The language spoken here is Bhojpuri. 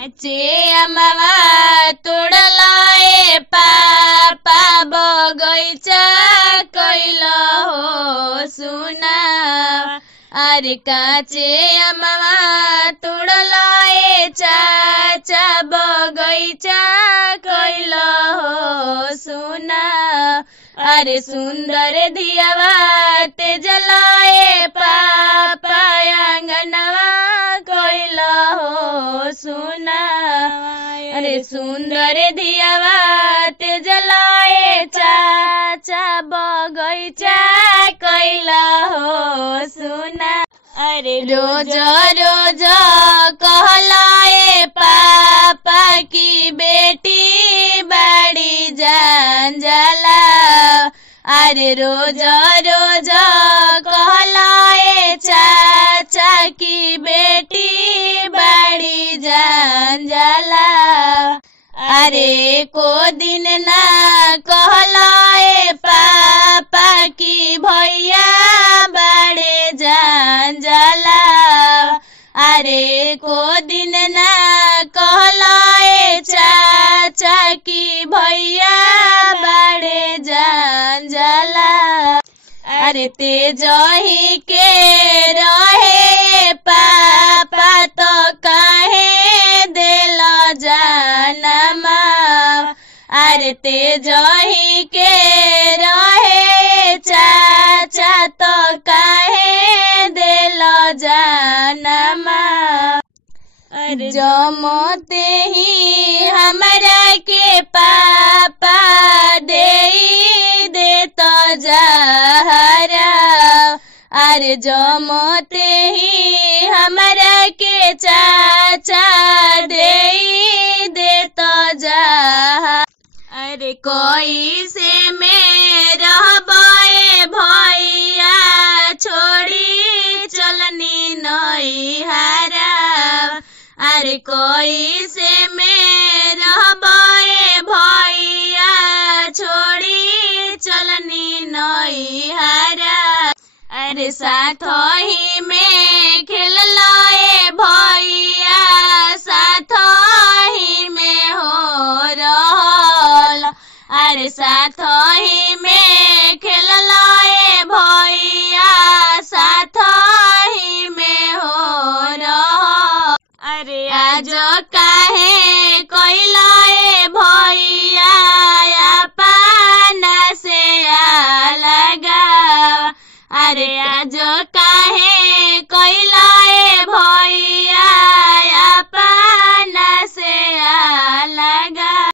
काचे अमवा तोड़लाए पापा बगैचा कैला हो सुना। अरे काचे अमवा तोड़लाए चाचा बगैचा कैला हो सुना। अरे सुंदर दियावा ते जलाए पापा आंगनवा कैला हो सुना। अरे सुंदर दियावा ते जलाए चाचा बगैचा कैला हो सुना। अरे रोज रोज कहलाए पापा की बेटी बड़ी जंजला। अरे रोज रोज कहलाए चाचा की बेटी बड़ी जंजला। अरे को दिन ना कहलाए पापा की भैया बड़े जंजला। अरे को दिन ना कहलाए चाचा की भैया बड़े जंजला। अरे तेजही के रहे पापा तो काहे देला जनमा। अरे तेजही के रहे चाचा तो काहे देला जनमा। जमते ही हमरा के पापा दे तो जहरा। अरे जमते ही हमरा के चाचा दे तो जहरा। अरे कोई से में रहबे भैया छोड़ी चलनी नई हारा। अरे कोई से में रहबे भैया छोड़ी चलनी नई हारा। अरे साथ ही में खेल लाए भैया साथ ही में हो रहल। अरे साथ ही में खेल लाए भैया साथ ही में हो रहल। अरे आज का